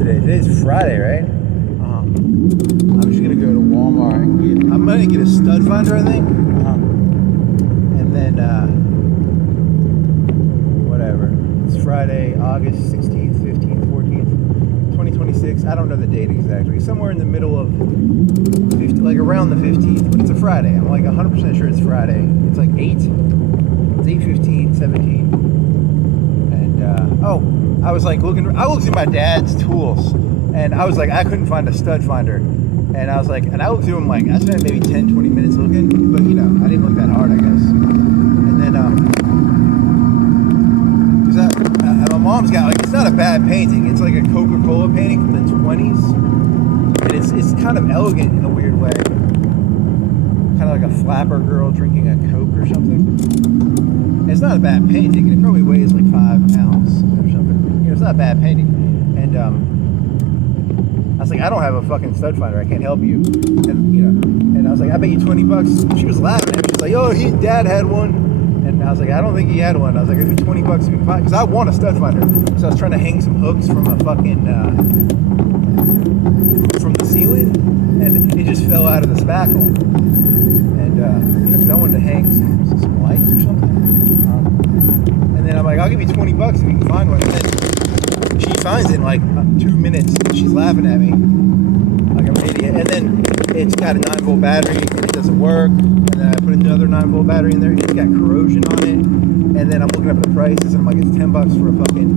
today? Today's Friday, right? I'm just gonna go to Walmart and I'm gonna get a stud finder, I think. And then whatever. It's Friday, August 16th, 15th, 14th, 2026. I don't know the date exactly. Somewhere in the middle of 50, like around the 15th, but it's a Friday. I'm like 100% sure it's Friday. It's like 8. It's 8:15, 17. And I was like looking. I looked at my dad's tools, and I was like, I couldn't find a stud finder. And I was like, and I looked through them like, I spent maybe 10, 20 minutes looking, but you know, I didn't look that hard, I guess. And then, my mom's got like, it's not a bad painting. It's like a Coca-Cola painting from the 20s. And it's kind of elegant in a weird way. Kind of like a flapper girl drinking a Coke or something. And it's not a bad painting, and it probably weighs like 5 pounds or something. You know, it's not a bad painting. And, I was like, I don't have a fucking stud finder. I can't help you. And you know, and I was like, I bet you $20. She was laughing at me. She's like, oh, Dad had one. And I was like, I don't think he had one. I was like, I do $20 if you can find, because I want a stud finder. So I was trying to hang some hooks from a fucking from the ceiling, and it just fell out of the spackle. And you know, because I wanted to hang some lights or something. And then I'm like, I'll give you $20 if you can find one. And then she finds it in like 2 minutes. She's laughing at me like I'm an idiot. And then it's got a 9-volt battery and it doesn't work. And then I put another 9-volt battery in there and it's got corrosion on it. And then I'm looking up the prices and I'm like, it's $10 for a fucking,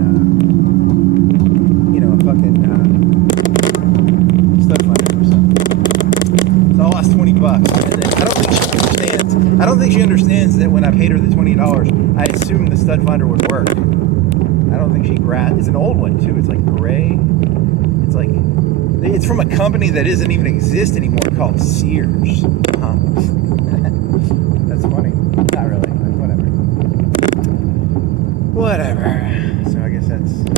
stud finder or something. So I lost $20. And then I don't think she understands that when I paid her the $20, I assumed the stud finder would work. I don't think she grasped. It's an old one too. It's like gray. It's like, it's from a company that doesn't even exist anymore called Sears. That's funny. Not really. Like, whatever. So I guess that's the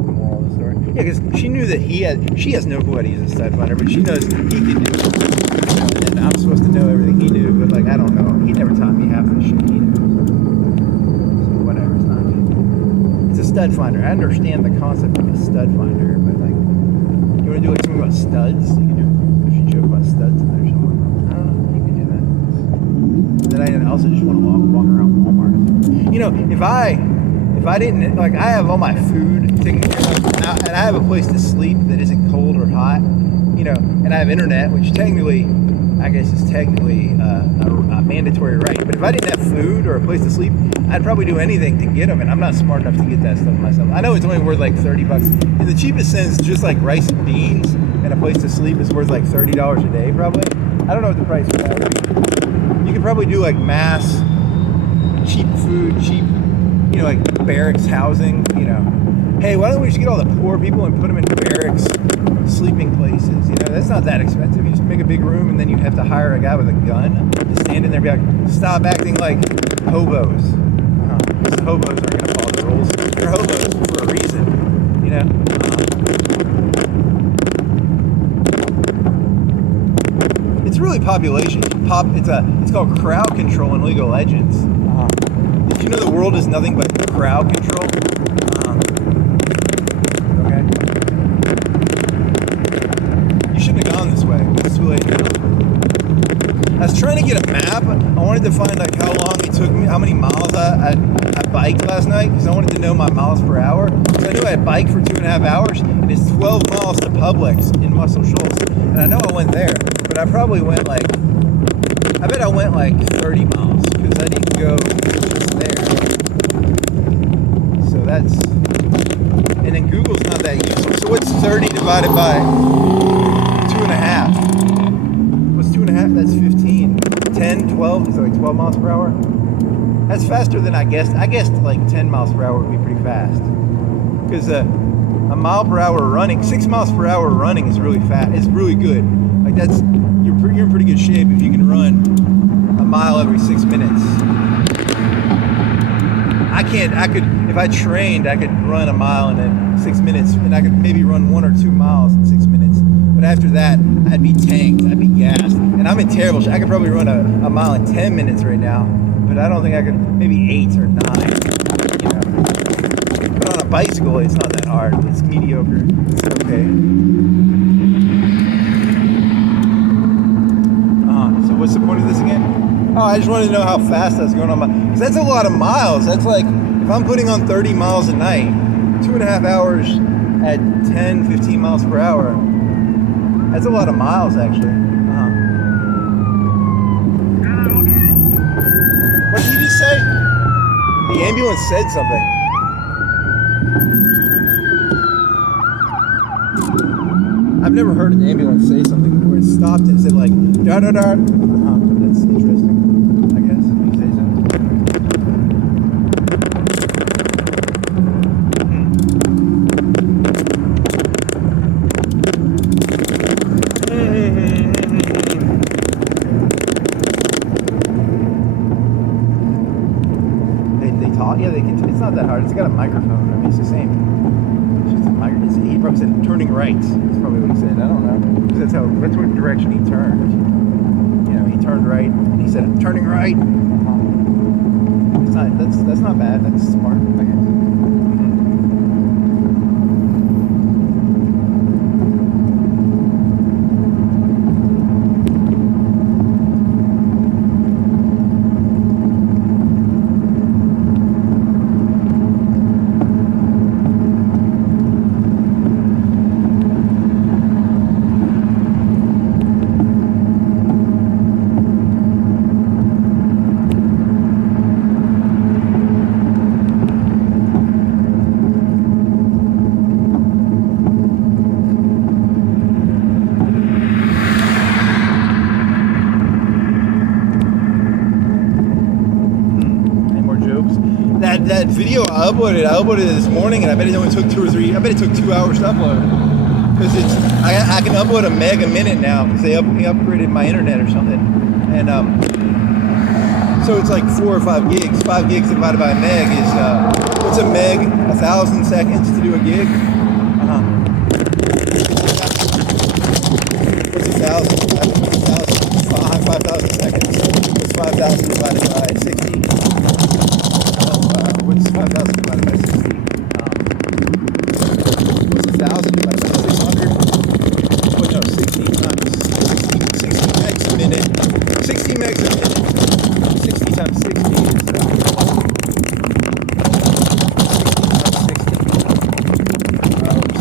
moral of the story. Yeah, because she knew that she has no clue how to use a stud finder, but she knows he can do it. And I'm supposed to know everything he knew, but like, I don't know. He never taught me half the shit he knew. Stud finder. I understand the concept of a stud finder, but like, you want to do like something about studs? You can do a joke about studs in there somewhere. I don't know. You can do that. And then I also just want to walk around Walmart. You know, if I didn't, like, I have all my food taken care of, and I have a place to sleep that isn't cold or hot, you know, and I have internet, which technically, I guess is technically a mandatory right. But if I didn't have food or a place to sleep, I'd probably do anything to get them, and I'm not smart enough to get that stuff myself. I know it's only worth like $30. In the cheapest sense, just like rice and beans and a place to sleep is worth like $30 a day, probably. I don't know what the price for that would be. You could probably do like mass, cheap food, cheap, you know, like barracks housing, you know. Hey, why don't we just get all the poor people and put them in barracks sleeping places? You know, that's not that expensive. You just make a big room, and then you have to hire a guy with a gun to stand in there and be like, stop acting like hobos. Because hobos aren't going to follow the rules. They're hobos for a reason, you know. It's really population. It's called crowd control in League of Legends. Did you know the world is nothing but crowd control? Okay. You shouldn't have gone this way. It's too late now. I was trying to get a map. I wanted to find like how long it took me, how many miles I biked last night, because I wanted to know my miles per hour. So I knew I had biked for 2.5 hours, and it's 12 miles to Publix in Muscle Shoals. And I know I went there, but I probably went like, I bet I went like 30 miles, because I didn't go just there. So that's, and then Google's not that useful. So what's 30 divided by 2.5? What's 2.5? That's 15. 10, 12, so like 12 miles per hour. That's faster than I guessed. I guessed like 10 miles per hour would be pretty fast. Because a mile per hour running, 6 miles per hour running is really fast. It's really good. Like that's, you're in pretty good shape if you can run a mile every 6 minutes. If I trained, I could run a mile in 6 minutes, and I could maybe run 1 or 2 miles in 6 minutes. But after that, I'd be tanked, I'd be gassed. And I'm in terrible shape. I could probably run a mile in 10 minutes right now, but I don't think I could, maybe 8 or 9, you know. But on a bicycle, it's not that hard. It's mediocre. It's okay. So what's the point of this again? Oh, I just wanted to know how fast I was going on my... Because that's a lot of miles. That's like, if I'm putting on 30 miles a night, 2.5 hours at 10, 15 miles per hour, that's a lot of miles, actually. What did you just say? The ambulance said something. I've never heard an ambulance say something where it stopped and said like, da-da-da. That's interesting, I guess, if you say so. They talk? Yeah, they can. It's not that hard. It's got a microphone. I mean, it's the same. It's just a microphone. He probably said turning right. That's probably what he said. I don't know. Because that's what direction he turned. You know, he turned right and he said, "I'm turning right." It's not. That's not bad. That's smart, I guess. That video I uploaded it this morning, and I bet it only took 2 or 3. I bet it took 2 hours to upload, because I can upload a meg a minute now because they upgraded my internet or something, and so it's like 4 or 5 gigs. 5 gigs divided by a meg is what's a meg? 1,000 seconds to do a gig. What's 1,000? 5,000 seconds. What's 5,000 divided by 60? What's 5,000 divided by 60? What's 1,000 divided by 600? Oh no, 60 times 60 megs a minute. 60 megs a minute. 60 times 60 is 60 times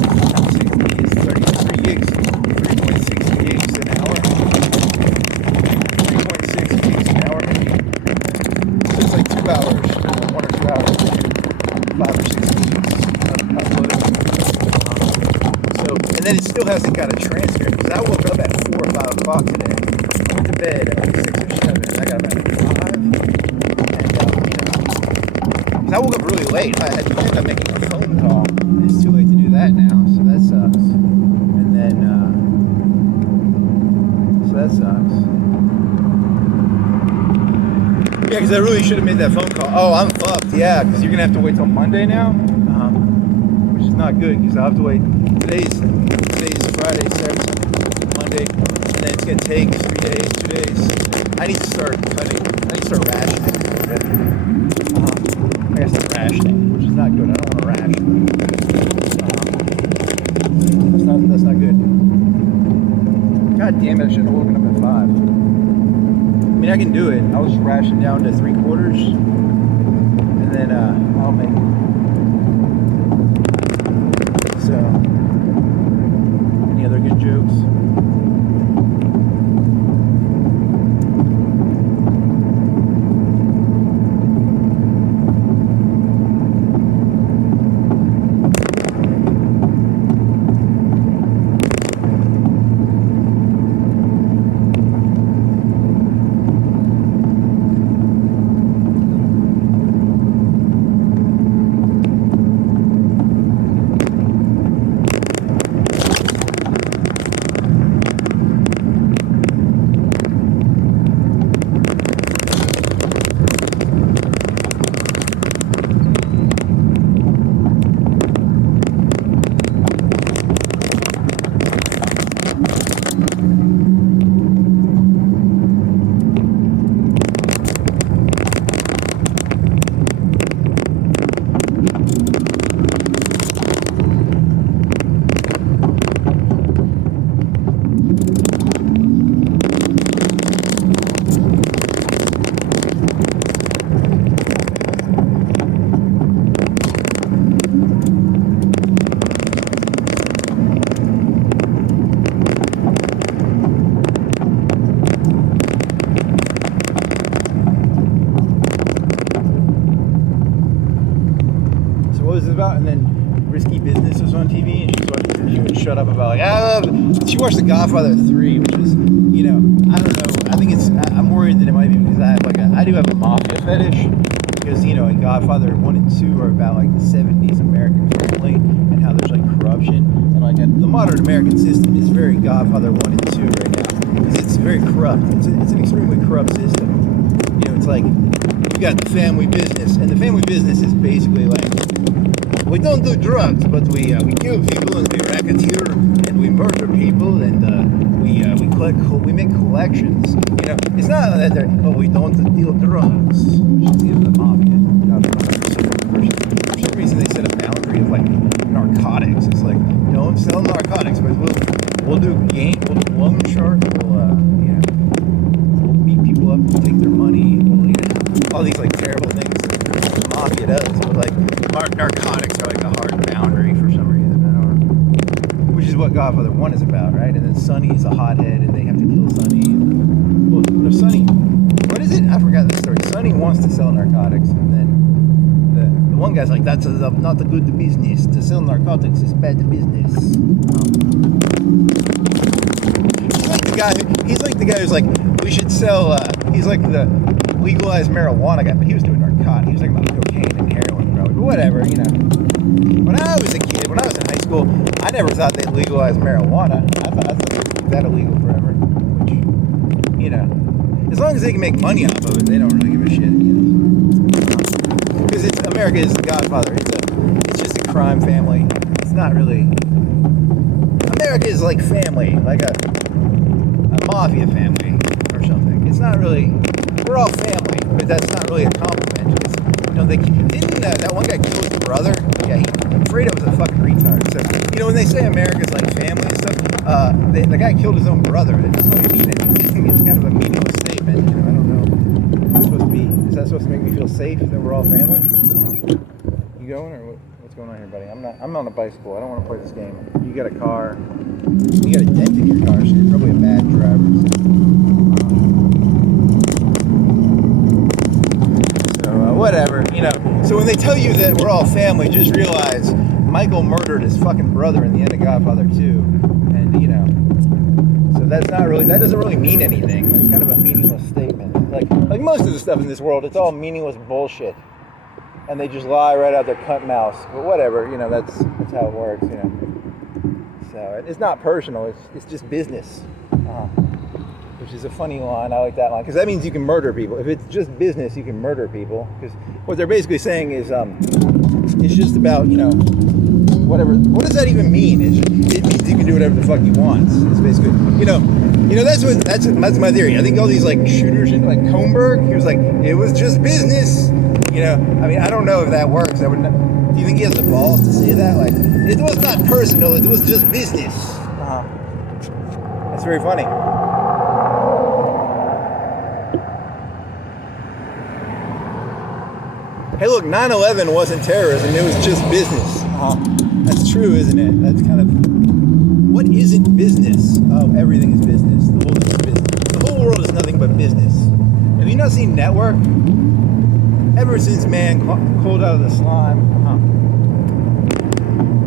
60 is 33 gigs. 3.6 gigs an hour. 3.6 gigs an hour maybe. So it's like 2 hours. 1 or 2 hours, 5 or 6 gigs uploading. So, and then it still hasn't got a transcript, because I woke up at 4 or 5 o'clock today. I went to bed at like 6 or 7, and I got about 5. And, because I woke up really late. I had planned on making a phone call. It's too late to do that now, so that sucks. And then, so that sucks. Yeah, because I really should have made that phone call. Oh, I'm fucked. Yeah, because you're going to have to wait till Monday now, which is not good, because I'll have to wait. Today's Friday, Saturday, Monday, and then it's going to take 3 days, 2 days. I need to start cutting. I need to start rationing. I gotta start rationing, which is not good. I don't want to ration. That's not good. God damn it, I should have woken up at 5. I mean, I can do it. I'll just ration down to 3/4, and then I'll make it. So, any other good jokes? niece was on TV and she would shut up about like, she watched The Godfather 3, which is, you know, I don't know. I think I'm worried that it might be because I do have a mafia fetish. Because, you know, in Godfather 1 and 2 are about like the 70s American family and how there's like corruption. And like the modern American system is very Godfather 1 and 2 right now. Because it's very corrupt. It's an extremely corrupt system. You know, it's like you got the family business. And the family business is basically like, we don't do drugs, but we kill people and we racketeer and we murder people and we make collections. You know, it's not that we don't deal drugs. The mafia. For some reason, they set a boundary of like narcotics. It's like don't sell narcotics, but we'll do loan shark. We'll beat people up, we'll take their money. We'll, you know, all these like terrible things the mafia does. But like narcotics are like a hard boundary for some reason. I don't know. Which is what Godfather 1 is about, right? And then Sonny's a hothead, and they have to kill Sonny. Well, no, Sonny. What is it? I forgot the story. Sonny wants to sell narcotics, and then the one guy's like, "That's not a good business. To sell narcotics is bad business." He's like the guy who's like, "We should sell." He's like the legalized marijuana guy, but he was doing narcotics. He was talking about cocaine and heroin, probably. But whatever, you know. When I was a kid, when I was in high school, I never thought they'd legalize marijuana. I thought they'd keep that illegal forever. Which, you know. As long as they can make money off of it, they don't really give a shit. You know? Because America is the Godfather. It's just a crime family. It's not really. America is like family, like a mafia family or something. It's not really. We're all family, but that's not really a compliment. It's, you know, didn't that one guy kill his brother? Yeah, I'm afraid it was a fucking retard. So, you know, when they say America's like family and stuff, the guy killed his own brother. It doesn't really mean anything. It's kind of a meaningless statement. You know, I don't know. Is that supposed to make me feel safe that we're all family? You going or what's going on here, buddy? I'm on a bicycle. I don't want to play this game. You got a car. You got a dent in your car, so you're probably a bad driver. Whatever, you know. So when they tell you that we're all family, just realize Michael murdered his fucking brother in the end of Godfather 2, and you know. So that doesn't really mean anything. That's kind of a meaningless statement. Like most of the stuff in this world, it's all meaningless bullshit, and they just lie right out their cunt mouths. But whatever, you know. That's how it works, you know. So it's not personal. It's just business. Which is a funny line. I like that line because that means you can murder people. If it's just business, you can murder people. Because what they're basically saying is, it's just about, you know, whatever. What does that even mean? It means you can do whatever the fuck you want. It's basically, you know, that's my theory. I think all these like shooters, like Kronberg, he was like, it was just business. You know, I mean, I don't know if that works. Do you think he has the balls to say that? Like, it was not personal. It was just business. That's very funny. Hey, look, 9/11 wasn't terrorism, it was just business. That's true, isn't it? That's kind of... What isn't business? Oh, everything is business. The whole thing is business. The whole world is nothing but business. Have you not seen Network? Ever since man crawled out of the slime.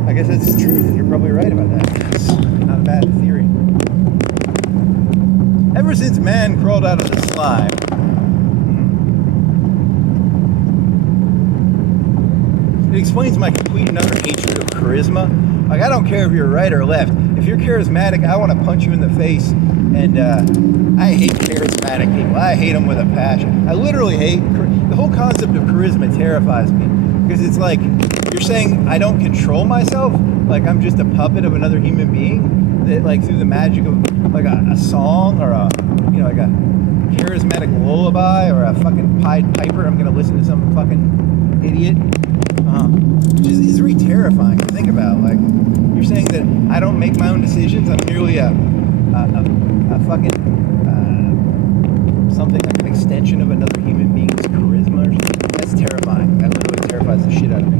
I guess that's true. You're probably right about that. It's not a bad theory. Ever since man crawled out of the slime, it explains my complete and utter hatred of charisma. Like, I don't care if you're right or left. If you're charismatic, I want to punch you in the face. And I hate charismatic people. I hate them with a passion. I literally hate... The whole concept of charisma terrifies me. Because it's like, you're saying I don't control myself? Like I'm just a puppet of another human being? That, like, through the magic of, like, a song or like a charismatic lullaby or a fucking Pied Piper, I'm going to listen to some fucking idiot? It's very terrifying to think about. Like, you're saying that I don't make my own decisions. I'm merely a fucking something like an extension of another human being's charisma or something. That's terrifying. That literally terrifies the shit out of me.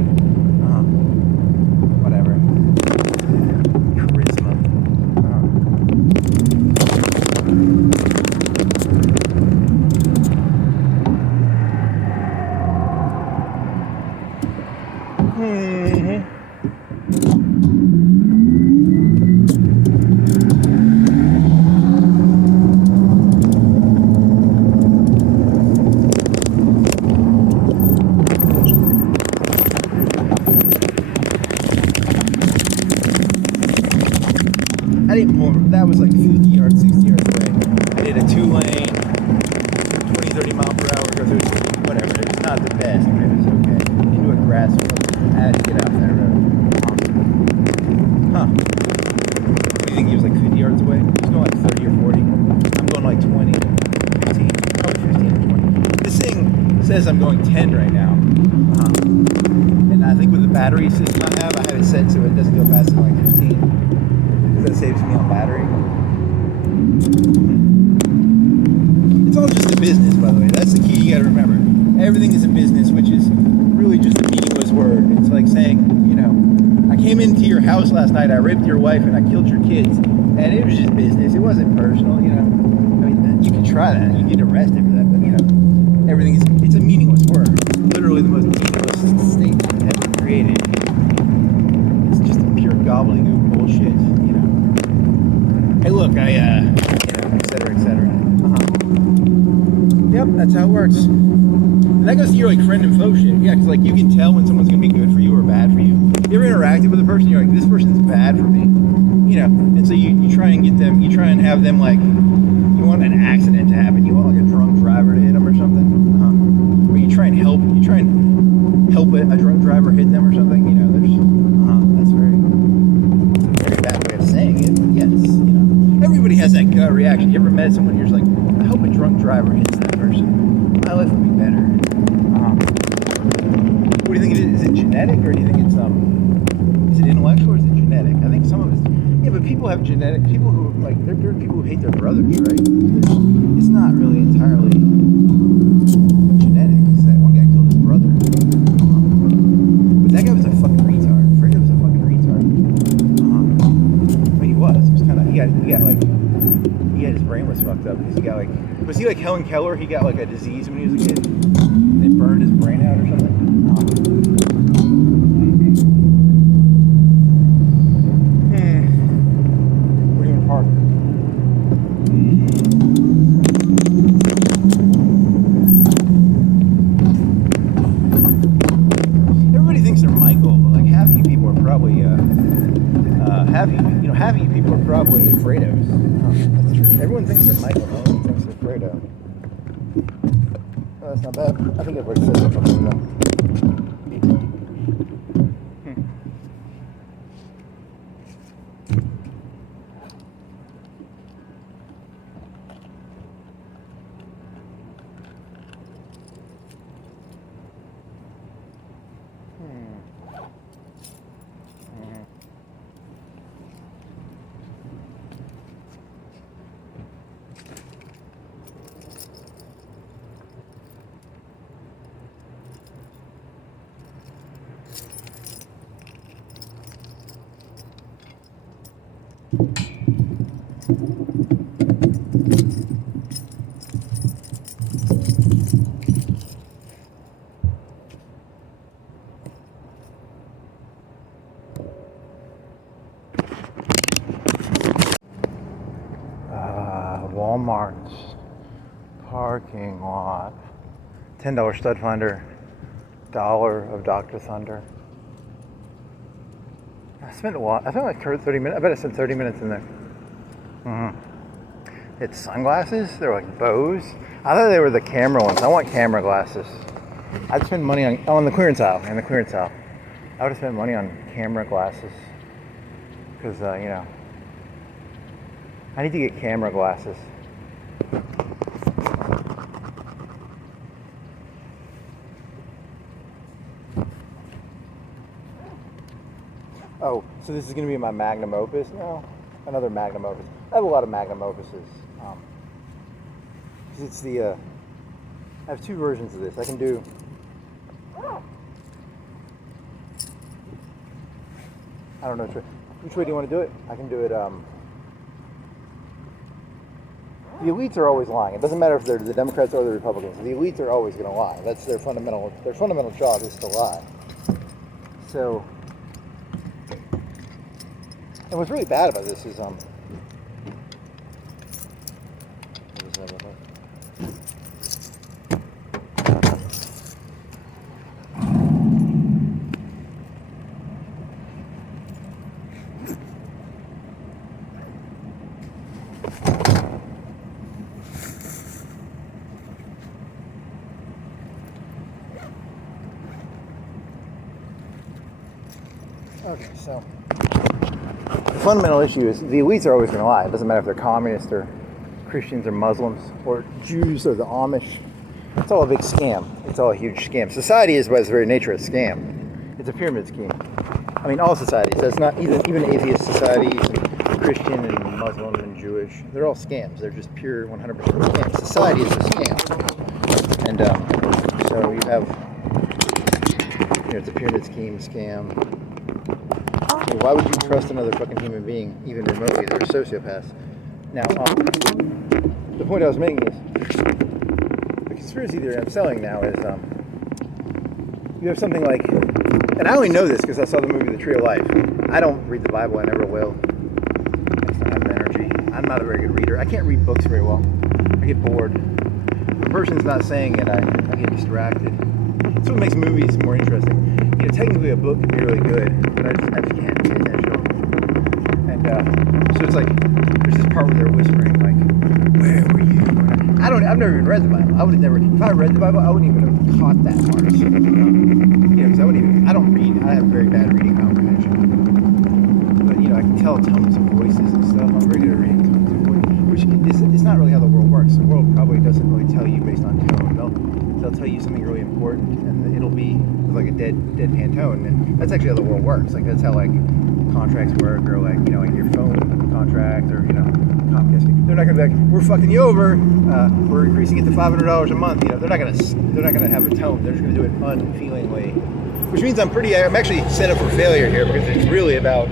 Whatever. Charisma. I didn't pull him. That was like 50 yards, 60 yards away. I did a 2-lane, 20, 30 mile per hour, go through whatever. It was not the best, but it was okay. Into a grass field. I had to get out that road. Huh. What do you think? He was like 50 yards away? He was going like 30 or 40. I'm going like 20, 15, probably 15 or 20. This thing says I'm going 10 right now. And I think with the battery system I have it set so it doesn't go faster than like 15. Because that saves me on battery. It's all just a business, by the way. That's the key you gotta remember. Everything is a business, which is really just a meaningless word. It's like saying, you know, I came into your house last night, I raped your wife, and I killed your kids. And it was just business. It wasn't personal, you know. I mean, you can try that. You get arrested for that, but, you know, everything is, it's a meaningless word. It's literally the most meaningless statement ever created. It's just a pure gobbledygook bullshit, you know. Hey, look, you know, et cetera, et cetera. Yep, that's how it works. And that goes to your like friend and foe shit. Yeah, because like you can tell when someone's gonna be good for you or bad for you. You ever interacted with a person, you're like, this person's bad for me, you know. And so you try and get them, you try and have them like, you want an accident to happen. You want like a drunk driver to hit them or something. Or you try and help a drunk driver hit them or something. You know, there's that's a very bad way of saying it. But yes, you know, everybody has that gut reaction. You ever met someone you're just like, I hope a drunk driver hits that person. My life would be better. What do you think it is? Is it genetic or do you think it's is it intellectual or is it genetic? I think some of it's, yeah, but people have genetic, people who like, there are people who hate their brothers, right? It's not really entirely genetic, because that one guy killed his brother. But that guy was a fucking retard. Fredo was a fucking retard. I mean, he was kind of, he got like, his brain was fucked up because he got like, was he like Helen Keller? He got like a disease when he was a kid. They burned his brain out or something. Where do you want to park? Everybody thinks they're Michael, but like half of you people are probably half of you people are probably Fredos. That's true. Everyone thinks they're Michael. No one thinks they're Fredo. Oh, that's not bad. I think I've already said that before, though. Walmart's parking lot. $10 stud finder, $1 of Dr. Thunder. I spent a lot. I spent like 30 minutes. I bet I spent 30 minutes in there. It's sunglasses. They're like Bose. I thought they were the camera ones. I want camera glasses. I'd spend money on the clearance aisle. In the clearance aisle, I would have spent money on camera glasses because you know, I need to get camera glasses. Oh, so this is going to be my magnum opus? No, another magnum opus. I have a lot of magnum opuses. Because it's the, I have two versions of this. I can do, I don't know which way do you want to do it? I can do it, the elites are always lying. It doesn't matter if they're the Democrats or the Republicans. The elites are always going to lie. That's their fundamental job is to lie. So, and what's really bad about this is, what is that about? Okay, so the fundamental issue is the elites are always going to lie. It doesn't matter if they're communists or Christians or Muslims or Jews or the Amish. It's all a big scam. It's all a huge scam. Society is by its very nature a scam. It's a pyramid scheme. I mean, all societies. That's not even atheist societies, and Christian and Muslim and Jewish. They're all scams. They're just pure 100% scams. Society is a scam. And so you have, it's a pyramid scheme, scam. Why would you trust another fucking human being, even remotely? They're sociopaths. Now, the point I was making is, the conspiracy theory I'm selling now is, you have something like, and I only know this because I saw the movie The Tree of Life. I don't read the Bible, I never will. I just don't have the energy. I'm not a very good reader. I can't read books very well. I get bored. If a person's not saying it, I get distracted. That's what makes movies more interesting. Technically a book can be really good, but I just can't pay attention. And so it's like, there's this part where they're whispering, like, where were you? I've never even read the Bible. I would have never, if I read the Bible, I wouldn't even have caught that part. Because I don't read, I have very bad reading comprehension. But, I can tell tones of voices and stuff. I'm very good at reading tones of voices, which is not really how the world works. The world probably doesn't really tell you based on tone. They'll tell you something really important, and it'll be like a deadpan tone, and that's actually how the world works. Like that's how contracts work, or like your phone contract, or Comcast. They're not gonna be like, we're fucking you over. We're increasing it to $500 a month. They're not gonna have a tone. They're just gonna do it unfeelingly, which means I'm actually set up for failure here because it's really about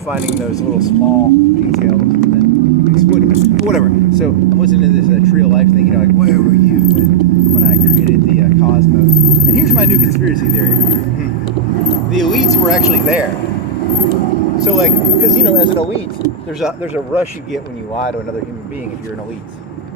finding those little small details and then exploiting them. But whatever. So I'm listening to this Tree of Life thing. Like where were you when I created the cosmos? And here's my new conspiracy theory. The elites were actually there. So because as an elite, there's a rush you get when you lie to another human being if you're an elite.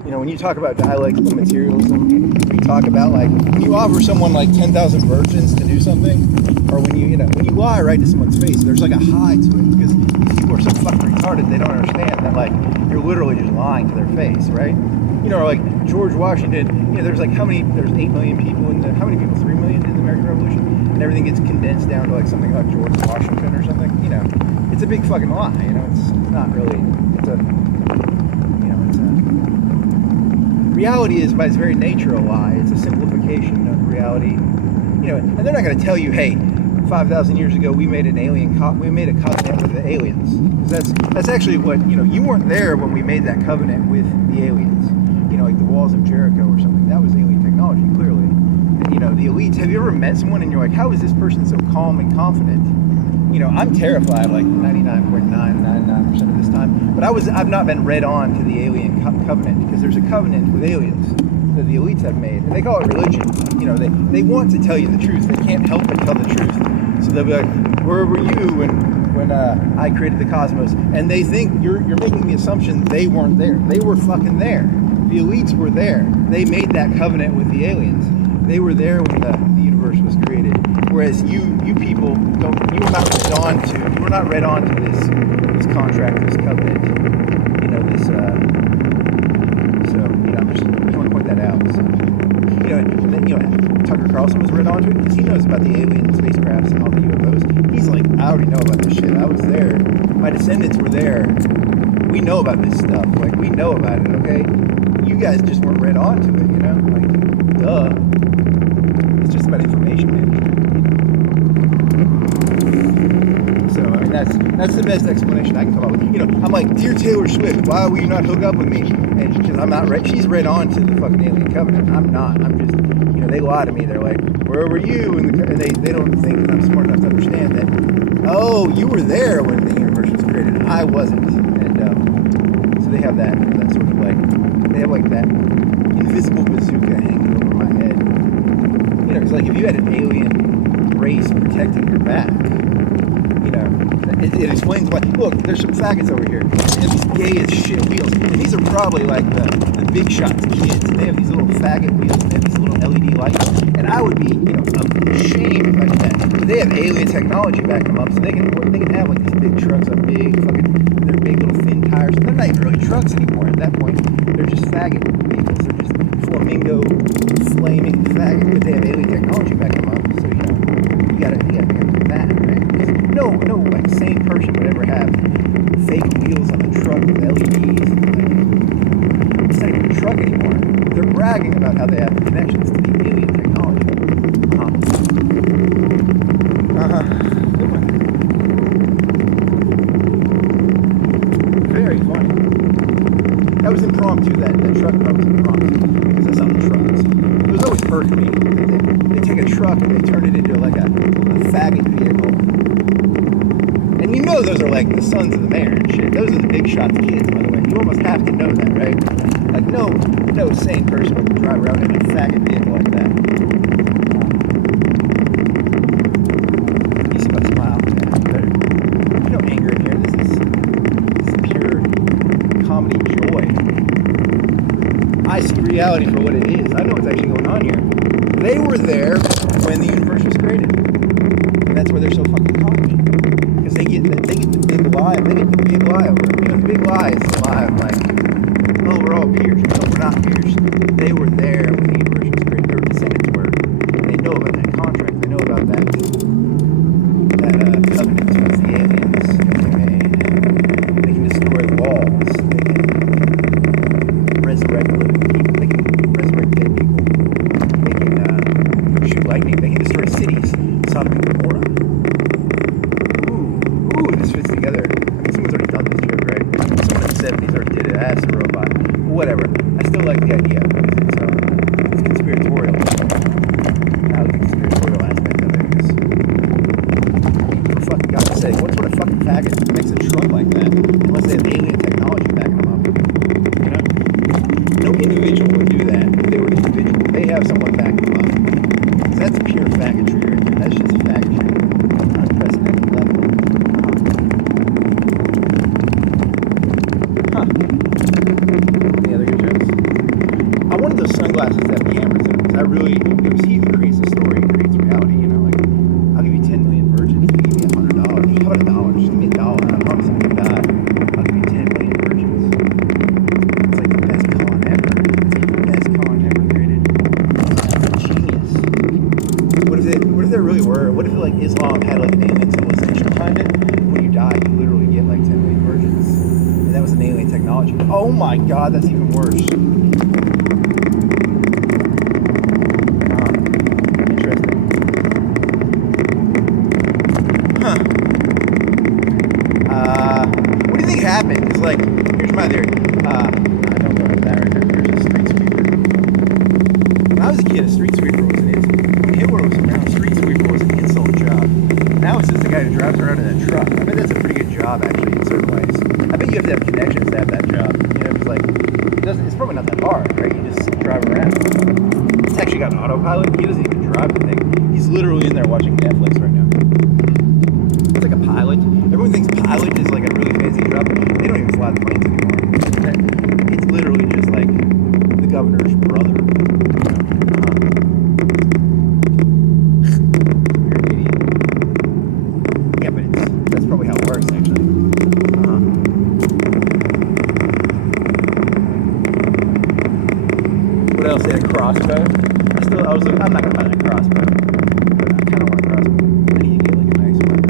When you talk about dialectical materialism, you talk about when you offer someone 10,000 virgins to do something, or when you lie right to someone's face, there's a high to it because these people are so fucking retarded they don't understand that you're literally just lying to their face, right? Or George Washington, there's there's 8 million people how many people? 3 million in the American Revolution? And everything gets condensed down to something about George Washington or something, it's a big fucking lie, it's not really, reality is by its very nature a lie. It's a simplification of reality, and they're not going to tell you, hey, 5,000 years ago we made we made a covenant with the aliens. That's actually what, you weren't there when we made that covenant with the aliens. Like the walls of Jericho or something. That was alien technology, clearly. And, the elites, have you ever met someone and you're like, how is this person so calm and confident? I'm terrified 99.999% of this time. But I've not been read on to the alien covenant because there's a covenant with aliens that the elites have made. And they call it religion. They want to tell you the truth. They can't help but tell the truth. So they'll be like, where were you when I created the cosmos? And they think you're making the assumption they weren't there. They were fucking there. The elites were there. They made that covenant with the aliens. They were there when the universe was created. Whereas you people you were not read on to this contract, this covenant, this so I just want to point that out. So, and then, Tucker Carlson was read on to it because he knows about the alien spacecrafts and all the UFOs. He's like, I already know about this shit. I was there. My descendants were there. We know about this stuff. We know about it, okay? You guys just weren't read on to it, duh. It's just about information management. So, that's the best explanation I can come up with. I'm like, dear Taylor Swift, why will you not hook up with me? And because I'm not read, she's read on to the fucking alien covenant. I'm not. I'm just, they lie to me. They're like, where were you? And they don't think that I'm smart enough to understand that, oh, you were there when the universe was created. I wasn't. And so they have that sort of they have that invisible bazooka hanging over my head. Because if you had an alien race protecting your back, it explains why. Look, there's some faggots over here. They have these gay as shit wheels. And these are probably the big shots kids. They have these little faggot wheels. They have these little LED lights. And I would be, ashamed if I did that. But they have alien technology backing them up, so they can have these big trucks on their big little thin tires. And they're not even really trucks anymore. faggot vehicles. They're just flamingo, flaming faggot, but they have alien technology backing them up. So, you know, you gotta do that, right? No, like, sane person would ever have fake wheels on the truck with LEDs. Like, it's not even a truck anymore. They're bragging about how they have connections to the alien technology. Very funny. That was impromptu, that truck run was impromptu. Because that's how the truck is. It was always hurt me. They take a truck and they turn it into like a faggot vehicle. And you know those are like the sons of the mayor and shit. Those are the big shots kids, by the way. You almost have to know that, right? Like, no sane person would drive around in a faggot vehicle like that. You see my smile? Yeah, there's no anger in here. This is pure comedy joy. I see reality for what it is. I know what's actually going on here. They were there when the universe was created. And that's why they're so fucking cocky. Because they get the big lie. They get the big lie over it. You know, the big lie is the lie of like, oh, we're all peers. No, we're not peers. They were there when the universe was created. Their descendants were. They know about that contract. They know about that covenant with the aliens. They can destroy walls. They can resurrect living people. They can resurrect dead people. They can shoot lightning. They can destroy cities. Sodom and Gomorrah. Ooh, this fits together. I mean, someone's already done this joke, right? Someone in the 70s already did it. Ask the robot. Whatever. I still like the idea because it's conspiratorial. I like the conspiratorial aspect of it because, I mean, for fucking God's sake, what sort of fucking faggot makes a truck like that unless they have alien technology backing them up? You know? No individual would do that if they were an individual. They have someone backing them up. Because that's pure faggotry right there. That's just faggotry. Unprecedented level. Any other good jokes? I wanted those sunglasses that have cameras in them. Because he who creates the story creates reality, you know, like, I'll give you 10 million virgins if you give me $100. How about $1? Just give me $1. I promise I'm gonna die. I'll give you 10 million virgins. It's like the best con ever. It's like the best con ever created. It's genius. What if there really were? What if like Islam had like an alien civilization behind it? When you die, you literally get like 10 million virgins. And that was an alien technology. Oh my god, that's even worse. Interesting. Huh. What do you think happened? Because like, here's my theory. Don't go to that right there. Here's a street sweeper. When I was a kid, a street sweeper was an insult. When Hitler was around, a street sweeper was an insult job. Now it's just the guy who drives around in a truck. I bet that's a pretty good job, actually, in certain ways. I bet you have to have connections to have that job. You know, it's like, it's probably not that hard, right? You just drive around. It's actually got an autopilot. He doesn't even drive the thing. He's literally in there watching Netflix right now. It's like a pilot. Everyone thinks pilot is like a really fancy job. They don't even fly the planes anymore. It's literally just like the governor's brother. You're an idiot. Yeah, but that's probably how it works, actually. What else? They had a crossbow. I'm not gonna buy that crossbow, but I kind of want a crossbow. I need to get like a nice one.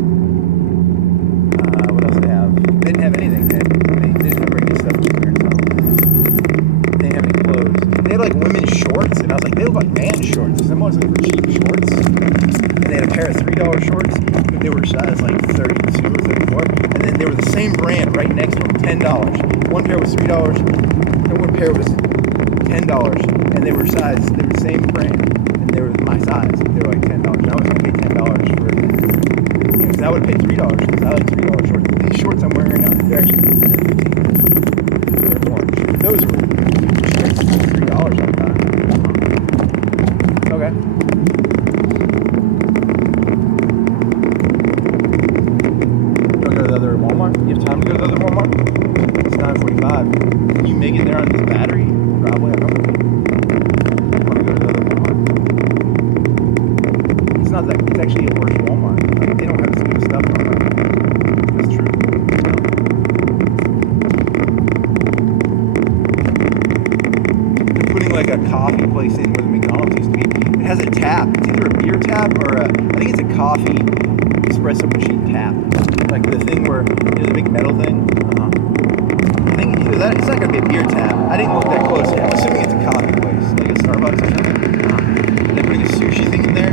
What else they have? They didn't have anything. They didn't bring any stuff from their house. They didn't have any clothes. They had like women's shorts, and I was like, they look like man shorts. Because I'm always looking for cheap shorts. And they had a pair of $3 shorts, but they were size like 32 or 34. And then they were the same brand right next to them, $10. One pair was $3, and one pair was $10, and they were the same brand, and they were my size. They were like $10. I was gonna pay $10 for it, because I would pay $3 because I like $3 shorts. These shorts I'm wearing right now, they're actually they're orange. Those were straight $3 I thought. Okay. You wanna go to the other Walmart? You have time to go to the other Walmart? It's 9:45. Can you make it there on this battery? Probably, I don't know. Want to go to the other Walmart? It's not that, it's actually a worse Walmart. Like, they don't have this good stuff on them. That's true. No. place in where the McDonald's used to be. It has a tap. It's either a beer tap or I think it's a coffee espresso machine tap. Like the thing where, the big metal thing. I think either that, it's not going to be a beer tap. I didn't look that closely. I'm assuming it's a coffee place, like a Starbucks or something. They're putting a sushi thing in there.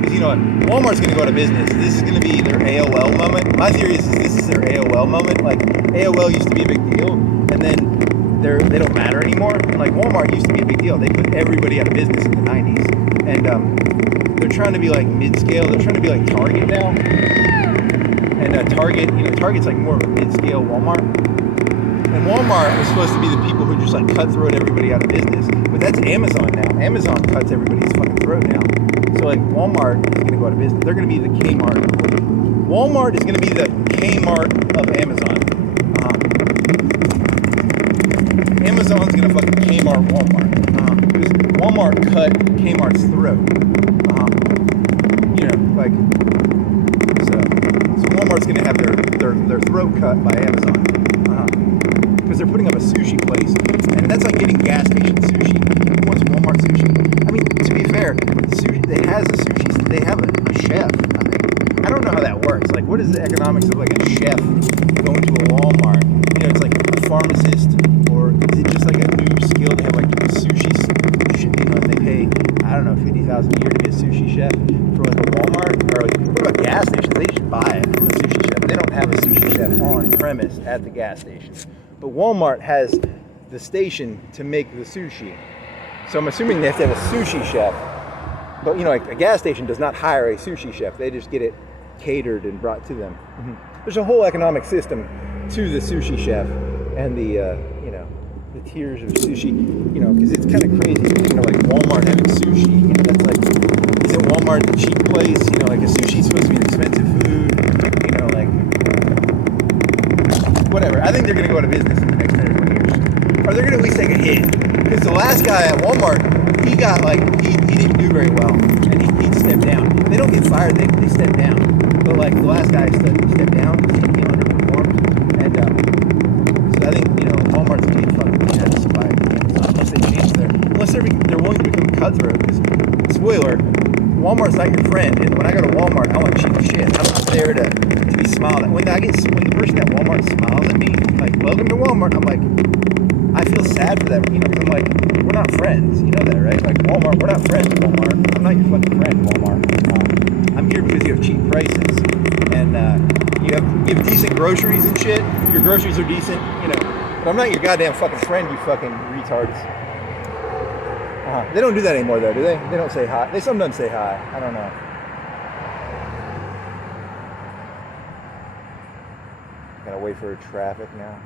Because you know what? Walmart's going to go out of business. This is going to be their AOL moment. My theory is this is their AOL moment. Like AOL used to be a big deal, and then they don't matter anymore. Like Walmart used to be a big deal. They put everybody out of business in the 90s. And they're trying to be like mid-scale. They're trying to be like Target now. And Target, Target's like more of a mid-scale Walmart. And Walmart was supposed to be the people who just like cutthroat everybody out of business. But that's Amazon now. Amazon cuts everybody's fucking throat now. So like Walmart is going to go out of business. They're going to be the Kmart. Walmart is going to be the Kmart of Amazon. Amazon's going to fucking Kmart Walmart. Because Walmart cut Kmart's throat. So Walmart's going to have their throat cut by Amazon. Because they're putting up a sushi place. And that's like getting gas station sushi. Who wants Walmart sushi? I mean, to be fair, they have a chef. I don't know how that works. Like, what is the economics of like a chef going to a Walmart? It's like a pharmacist, or is it just like a new skill to have like sushi? And they pay, I don't know, $50,000 a year to be a sushi chef for like a Walmart? Or like, what about gas stations? They just buy it from the sushi chef. They don't have a sushi chef on premise at the gas station. But Walmart has the station to make the sushi. So I'm assuming they have to have a sushi chef. But like a gas station does not hire a sushi chef. They just get it catered and brought to them. There's a whole economic system to the sushi chef and the tiers of sushi. Because it's kind of crazy. Like Walmart having sushi. That's like, isn't Walmart the cheap place? Like a sushi's supposed to be an expensive food. Whatever. I think they're going to go out of business in the next 10 or 20 years. Or they're going to at least take a hit. Because the last guy at Walmart, he got like, he didn't do very well. And he stepped down. They don't get fired, they step down. But like the last guy stepped down because he underperformed. And so I think, Walmart's going to get fucking ass by Amazon unless they change unless they're willing to become cutthroat. Because, spoiler, Walmart's not your friend. And when I go to Walmart, I want cheap shit. I'm not there to be smiled at. When the person at Walmart smiles at me, like, welcome to Walmart, I'm like, I feel sad for that, because I'm like, we're not friends. You know that, right? Like, Walmart, we're not friends, Walmart. I'm not your fucking friend, Walmart. I'm here because you have cheap prices. And you have decent groceries and shit. Your groceries are decent, But I'm not your goddamn fucking friend, you fucking retards. They don't do that anymore, though, do they? They don't say hi. They sometimes say hi. I don't know. Gotta wait for traffic now.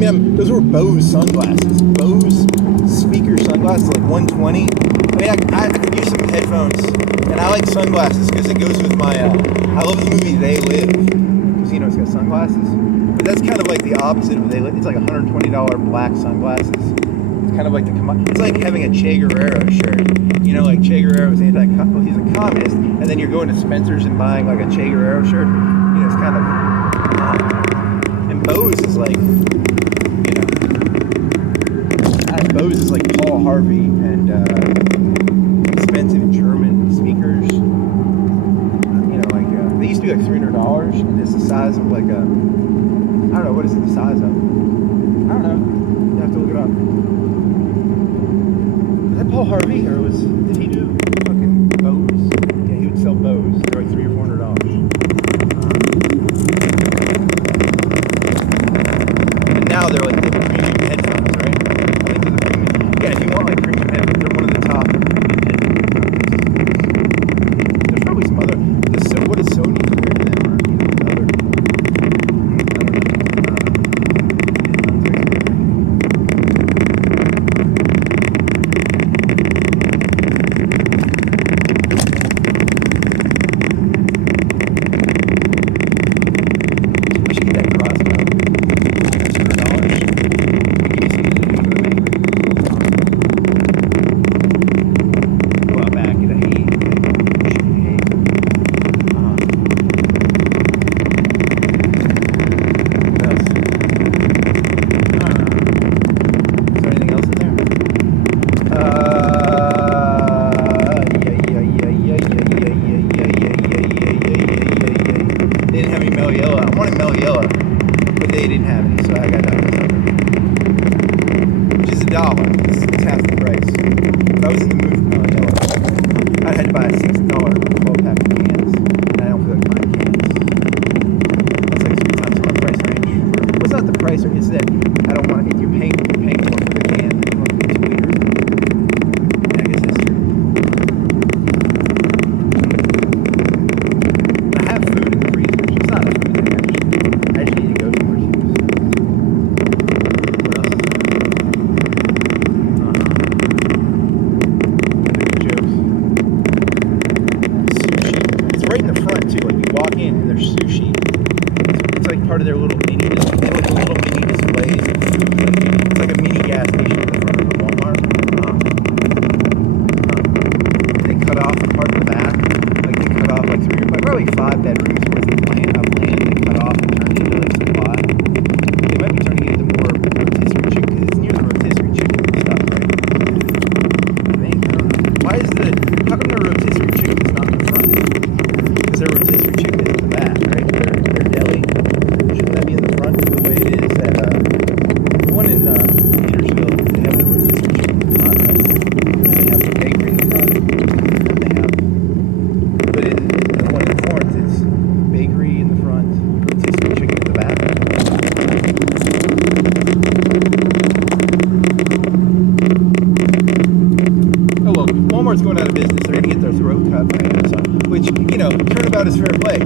I mean, those were Bose sunglasses. Bose speaker sunglasses, like 120. I mean, I could use some headphones, and I like sunglasses because it goes with my. I love the movie They Live, because it's got sunglasses. But that's kind of like the opposite of They Live. It's like $120 black sunglasses. It's kind of like it's like having a Che Guevara shirt. Like Che Guevara was he's a communist, and then you're going to Spencer's and buying like a Che Guevara shirt. It's kind of. And Bose is like. Bose is like Paul Harvey and expensive German speakers. They used to be like $300, and it's the size of like a. I don't know, what is it the size of? I don't know. You have to look it up. Was that Paul Harvey, or did he do fucking Bose? Yeah, he would sell Bose. They're like $300 or $400. And now they're like premium headphones, right? If you want like premium headphones, they're one of the top headphones. There's probably some other. What is Sony compared to them, or other? have any Mel Yellow. I wanted Mel Yellow, but they didn't have any, so I got that. Which is $1. It's half the price. If I was in the mood for Mel Yellow, I had to buy a $6 12-pack of cans, and I don't feel like buying cans. That's like 3 times my price range. Well, it's not the price range, it's that I don't want to, if you're paying more for the can, you want to be 2 liters. Yeah, I guess that's true. I have food in the freezer. It's not a food thing, I actually need to go somewhere soon. What else? Jokes. Sushi. It's right in the front too. Like you walk in and there's sushi. It's like part of their little mini. They have like little mini displays of food. Like it's like a mini gas station in the front of the Walmart. They cut off part of the back. Like they cut off like probably 5 bedrooms worth of land. They cut off and turned into like supply. They might be turning it into more rotisserie chicken because it's near the rotisserie chicken stuff, right? How come their rotisserie chicken is not in the front? Because their rotisserie chicken is in the back, right? Their deli. Shouldn't that be in the front the way it is at the one in Petersville? They have the rotisserie chicken in the front, right? And then they have the bakery in the front. But in the one in Florence, it's bakery in the front, rotisserie chicken in the back. Oh well, Walmart's going out of business. They're going to get their throat cut by Amazon. Which, turnabout is fair play.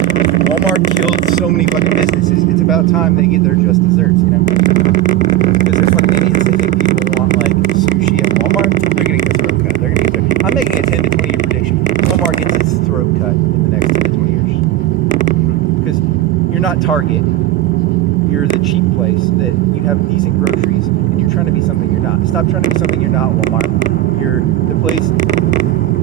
Walmart killed so many fucking businesses. It's about time they get their just desserts, Because they're fucking idiots. They think people want, like, sushi at Walmart. They're going to get their throat cut. I'm making a 10 to 20 year prediction. Walmart gets its throat cut in the next 10 to 20 years. Because you're not Target. You're the cheap place that you have decent groceries and you're trying to be something you're not. Stop trying to be something you're not, Walmart. You're the place.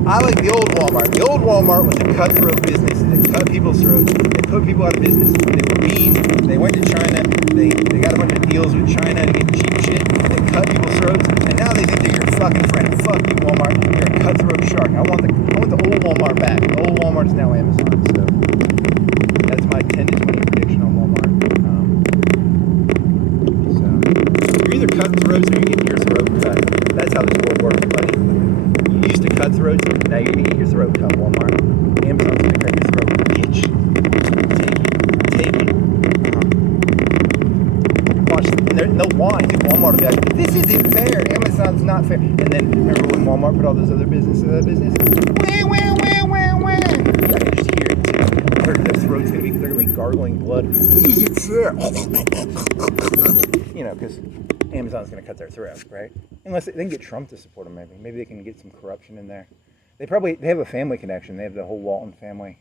I like the old Walmart. The old Walmart was a cutthroat business. They cut people's throats. They put people out of business. They were mean. They went to China. They got a bunch of deals with China to get cheap shit. They cut people's throats. And now they think they're your fucking friend. Fuck you, Walmart. You're a cutthroat shark. I want the old Walmart back. The old Walmart is now Amazon. So that's my 10 to 20 prediction on Walmart. So you're either cutting throats or you're getting your throat cut. That's how this world works, buddy. You used to cut throats, now you're gonna get your throat cut, Walmart. Amazon's gonna cut your throat, bitch. Take it. Watch, and they'll whine, and Walmart will be like, this isn't fair, Amazon's not fair. And then, remember when Walmart put all those other businesses out of business? Wah, wah, wah, wah, wah. I can just hear it. Their throat's they're gonna be gargling blood. This isn't fair. Because Amazon's going to cut their throat, right? Unless they can get Trump to support them, maybe. Maybe they can get some corruption in there. They have a family connection. They have the whole Walton family.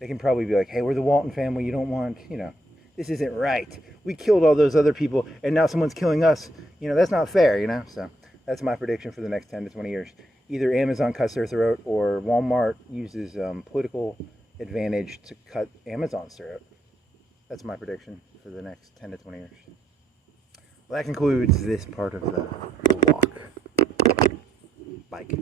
They can probably be like, hey, we're the Walton family. You don't want, this isn't right. We killed all those other people, and now someone's killing us. That's not fair, So that's my prediction for the next 10 to 20 years. Either Amazon cuts their throat or Walmart uses political advantage to cut Amazon's throat. That's my prediction for the next 10 to 20 years. Well, that concludes this part of the walk. Bike.